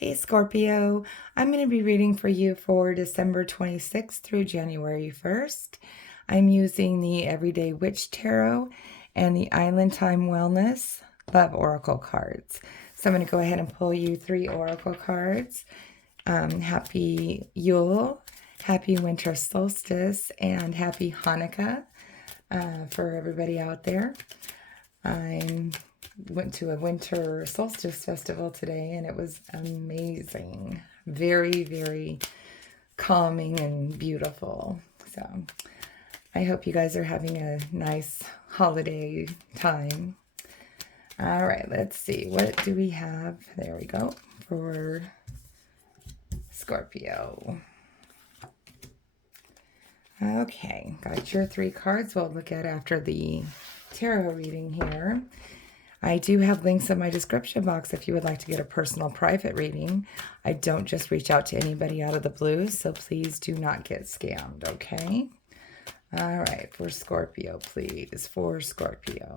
Hey Scorpio, I'm going to be reading for you for December 26th through January 1st. I'm using the Everyday Witch Tarot and the Island Time Wellness Love Oracle cards. So I'm going to go ahead and pull you 3 Oracle cards. Happy Yule, Happy Winter Solstice, and Happy Hanukkah for everybody out there. I went to a winter solstice festival today and it was amazing. Very, very calming and beautiful. So I hope you guys are having a nice holiday time. All right, let's see. What do we have? There we go. For Scorpio. Okay, got your 3 cards we'll look at after the tarot reading here. I do have links in my description box if you would like to get a personal private reading. I don't just reach out to anybody out of the blue, so please do not get scammed, okay? All right, for Scorpio, please. For Scorpio.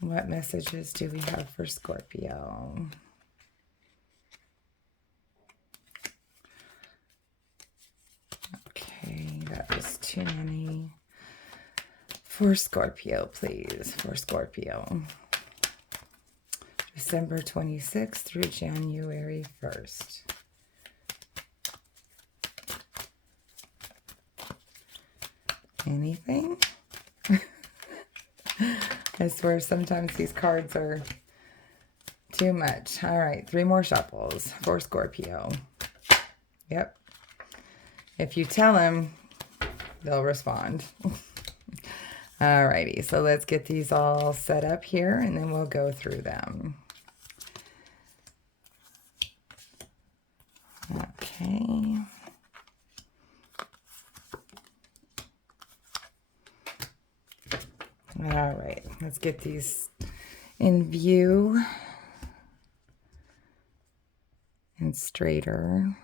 What messages do we have for Scorpio? Okay, that was too many. For Scorpio, please. For Scorpio. December 26th through January 1st. Anything? I swear sometimes these cards are too much. All right, 3 more shuffles for Scorpio. Yep. If you tell them, they'll respond. Alrighty, so let's get these all set up here and then we'll go through them. Okay. All right, let's get these in view and straighter-ish.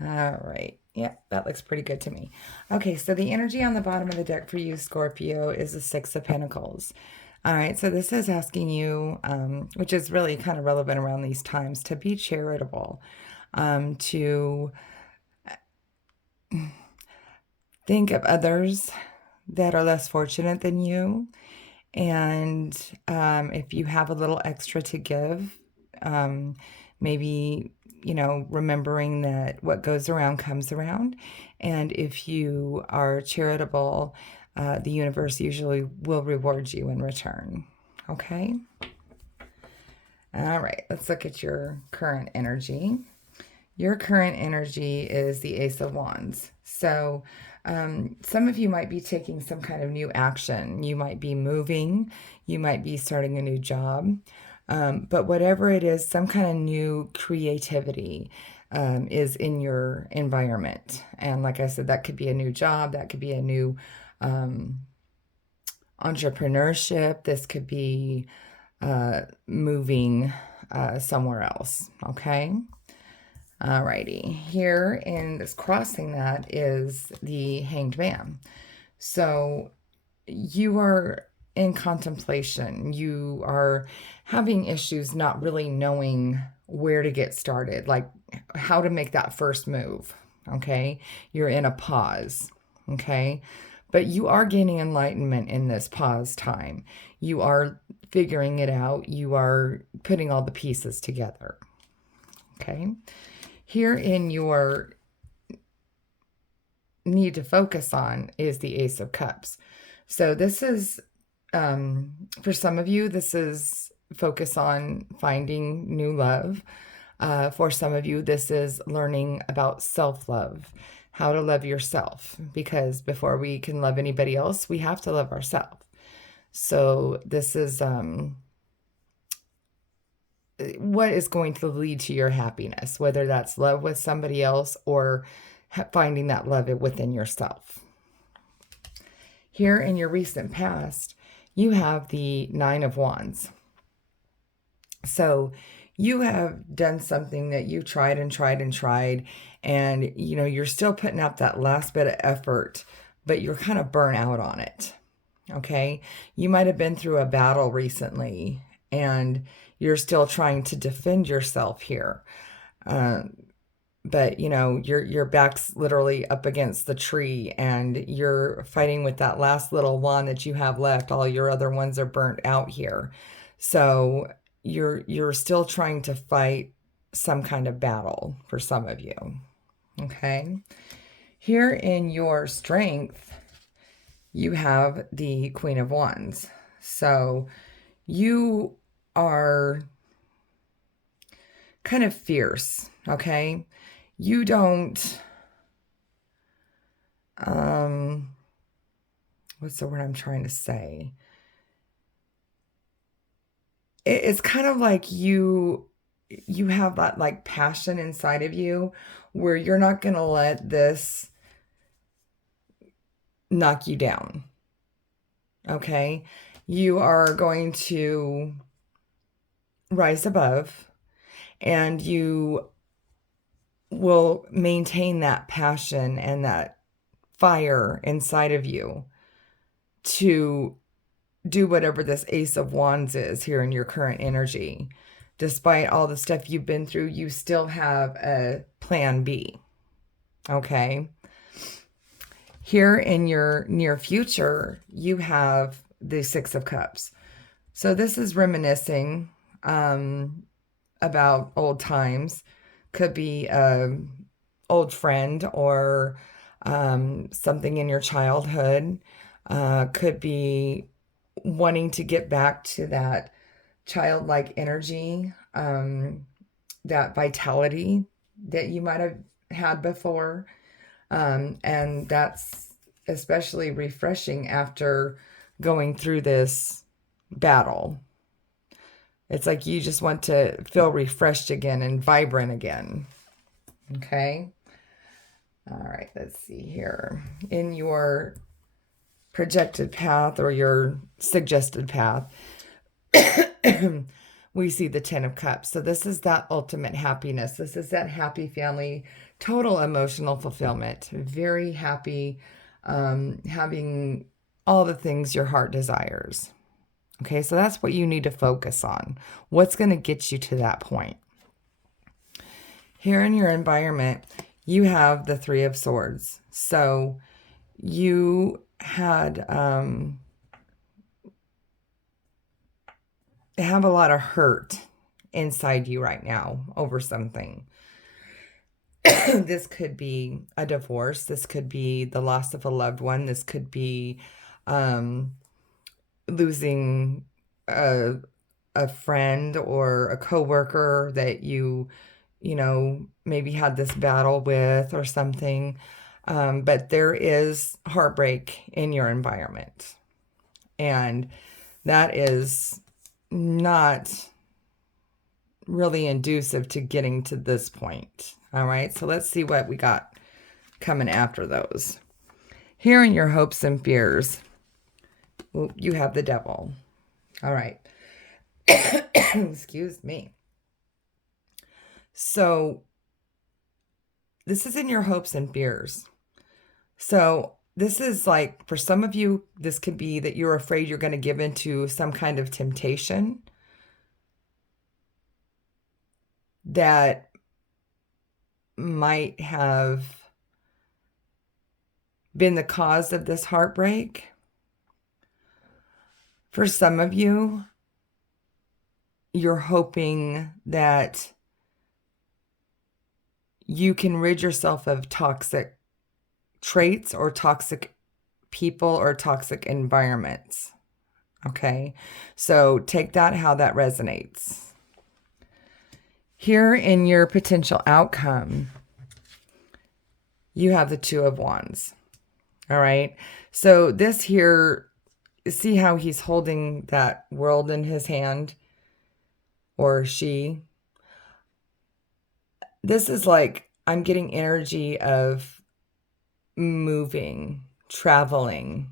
All right. Yeah, that looks pretty good to me. Okay, so the energy on the bottom of the deck for you, Scorpio, is the 6 of Pentacles. All right, so this is asking you, which is really kind of relevant around these times, to be charitable, to think of others that are less fortunate than you. And if you have a little extra to give, maybe, you know, remembering that what goes around comes around. And if you are charitable, the universe usually will reward you in return. Okay? All right, let's look at your current energy. Your current energy is the Ace of Wands. So some of you might be taking some kind of new action. You might be moving. You might be starting a new job. But whatever it is, some kind of new creativity is in your environment. And like I said, that could be a new job. That could be a new entrepreneurship. This could be moving somewhere else. Okay. Alrighty, here in this crossing that is the Hanged Man. So you are in contemplation. You are having issues not really knowing where to get started, like how to make that first move, okay? You're in a pause, okay? But you are gaining enlightenment in this pause time. You are figuring it out. You are putting all the pieces together, okay? Here in your need to focus on is the Ace of Cups. So this is, for some of you, this is focus on finding new love. For some of you, this is learning about self-love, how to love yourself, because before we can love anybody else, we have to love ourselves. So this is what is going to lead to your happiness, whether that's love with somebody else or finding that love within yourself. Here in your recent past, you have the 9 of Wands. So you have done something that you tried and tried and tried, and you know, you're still putting out that last bit of effort, but you're kind of burnt out on it. Okay. You might have been through a battle recently and you're still trying to defend yourself here. Uh, but your back's literally up against the tree and you're fighting with that last little one that you have left. All your other ones are burnt out here. So you're still trying to fight some kind of battle for some of you. Okay. Here in your strength, you have the Queen of Wands. So you are kind of fierce, okay? You don't, what's the word I'm trying to say? It's kind of like you have that like passion inside of you where you're not going to let this knock you down. Okay? You are going to rise above and you will maintain that passion and that fire inside of you to do whatever this Ace of Wands is here in your current energy. Despite all the stuff you've been through, you still have a plan B. Okay? Here in your near future, you have the Six of Cups. So this is reminiscing about old times. Could be an old friend or something in your childhood. Could be wanting to get back to that childlike energy, that vitality that you might have had before. And that's especially refreshing after going through this battle. It's like you just want to feel refreshed again and vibrant again. Okay. All right, let's see here. In your projected path or your suggested path, we see the Ten of Cups. So this is that ultimate happiness. This is that happy family, total emotional fulfillment, very happy, having all the things your heart desires. Okay, so that's what you need to focus on. What's going to get you to that point? Here in your environment, you have the Three of Swords. So you had have a lot of hurt inside you right now over something. This could be a divorce. This could be the loss of a loved one. This could be losing a friend or a coworker that you maybe had this battle with or something. But there is heartbreak in your environment. And that is not really inducive to getting to this point. All right, so let's see what we got coming after those. Here in your hopes and fears, you have the Devil. All right. Excuse me. So this is in your hopes and fears. So this is like, for some of you, this could be that you're afraid you're going to give into some kind of temptation that might have been the cause of this heartbreak. For some of you, you're hoping that you can rid yourself of toxic traits or toxic people or toxic environments. Okay, so take that how that resonates. Here in your potential outcome, you have the Two of Wands. All right, so this here, see how he's holding that world in his hand, or she. This is like, I'm getting energy of moving, traveling.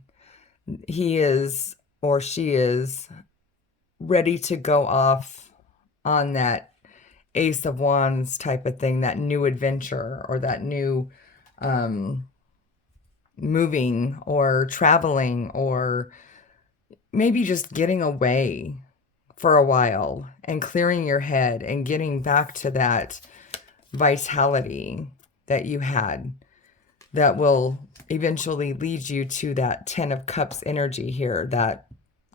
He is, or she is, ready to go off on that Ace of Wands type of thing, that new adventure or that new moving or traveling or maybe just getting away for a while and clearing your head and getting back to that vitality that you had that will eventually lead you to that 10 of Cups energy here, that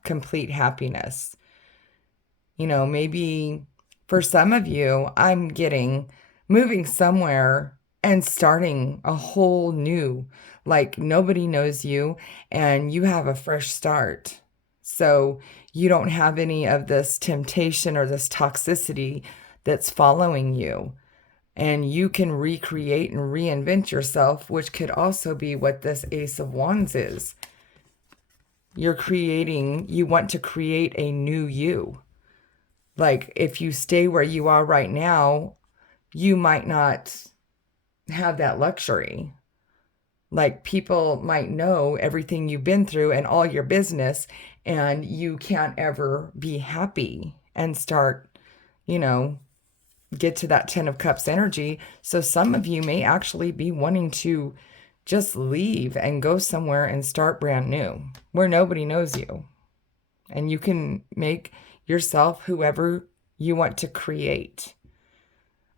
complete happiness. You know, maybe for some of you, I'm getting moving somewhere and starting a whole new, like nobody knows you and you have a fresh start. So you don't have any of this temptation or this toxicity that's following you. And you can recreate and reinvent yourself, which could also be what this Ace of Wands is. You want to create a new you. Like if you stay where you are right now, you might not have that luxury. Like people might know everything you've been through and all your business, and you can't ever be happy and start, get to that 10 of Cups energy. So some of you may actually be wanting to just leave and go somewhere and start brand new where nobody knows you. And you can make yourself whoever you want to create.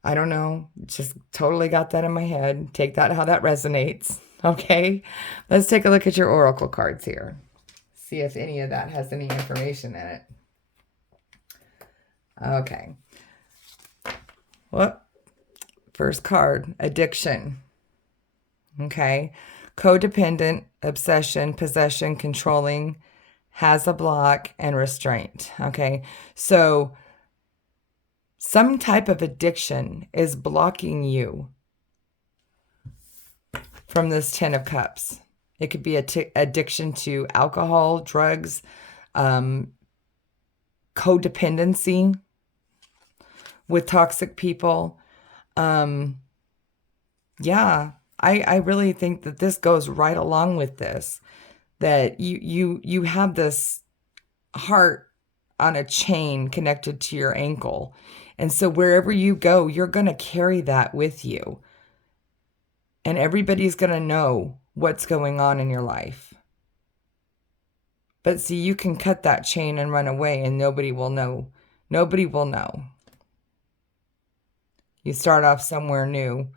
I don't know. Just totally got that in my head. Take that how that resonates. Okay. Let's take a look at your oracle cards here. See if any of that has any information in it. Okay. Well, first card, addiction. Okay. Codependent, obsession, possession, controlling, has a block, and restraint. Okay. So some type of addiction is blocking you from this 10 of Cups. It could be addiction to alcohol, drugs, codependency with toxic people. Yeah, I really think that this goes right along with this, that you have this heart on a chain connected to your ankle. And so wherever you go, you're going to carry that with you. And everybody's going to know what's going on in your life. But see, you can cut that chain and run away and nobody will know. Nobody will know. You start off somewhere new,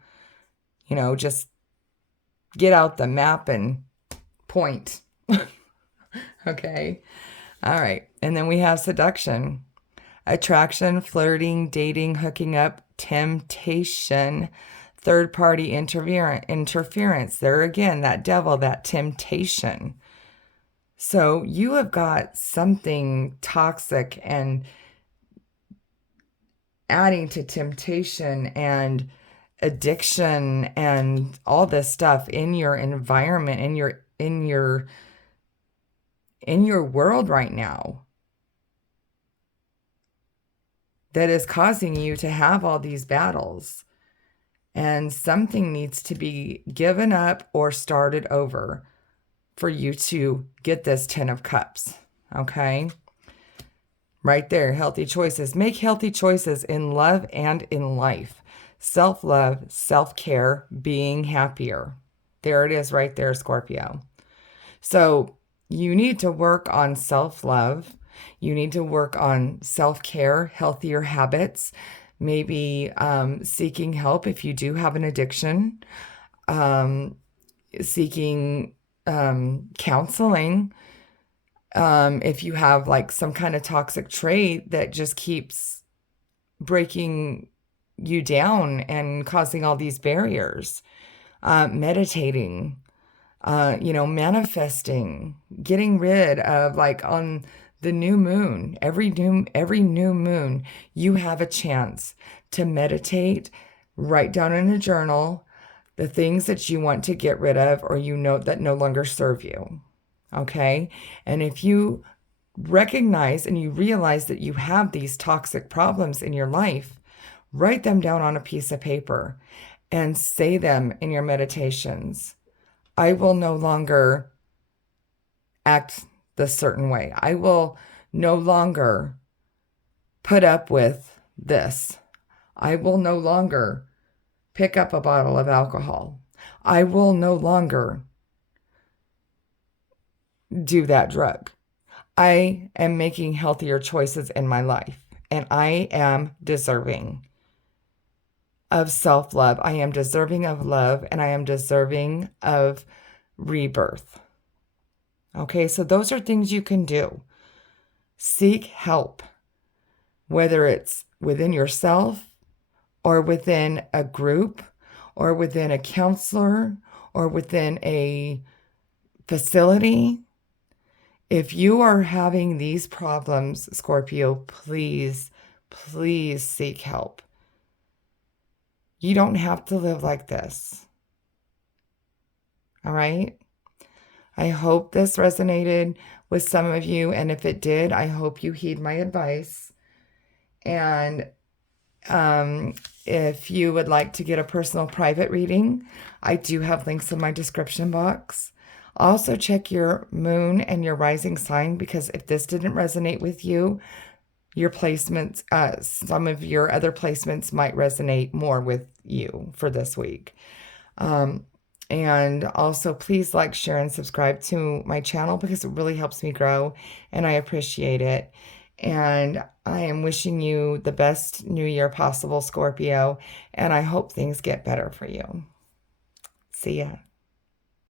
just get out the map and point. Okay. All right. And then we have seduction, attraction, flirting, dating, hooking up, temptation, third-party interference. There again, that devil, that temptation. So you have got something toxic and adding to temptation and addiction and all this stuff in your environment, in your world right now, that is causing you to have all these battles. And something needs to be given up or started over for you to get this 10 of Cups. Okay? Right there, healthy choices. Make healthy choices in love and in life. Self-love, self-care, being happier. There it is right there, Scorpio. So you need to work on self-love. You need to work on self-care, healthier habits, maybe seeking help if you do have an addiction, seeking counseling. If you have like some kind of toxic trait that just keeps breaking you down and causing all these barriers, meditating, manifesting, getting rid of, like, on the new moon, every new moon, you have a chance to meditate, write down in a journal the things that you want to get rid of or that no longer serve you. Okay? And if you recognize and you realize that you have these toxic problems in your life, write them down on a piece of paper and say them in your meditations. I will no longer act this certain way. I will no longer put up with this. I will no longer pick up a bottle of alcohol. I will no longer do that drug. I am making healthier choices in my life, and I am deserving of self-love. I am deserving of love, and I am deserving of rebirth. Okay, so those are things you can do. Seek help, whether it's within yourself or within a group or within a counselor or within a facility. If you are having these problems, Scorpio, please, please seek help. You don't have to live like this. All right? I hope this resonated with some of you. And if it did, I hope you heed my advice. And if you would like to get a personal private reading, I do have links in my description box. Also, check your moon and your rising sign, because if this didn't resonate with you, your placements, some of your other placements might resonate more with you for this week. And also, please like, share, and subscribe to my channel because it really helps me grow and I appreciate it. And I am wishing you the best new year possible, Scorpio, and I hope things get better for you. See ya.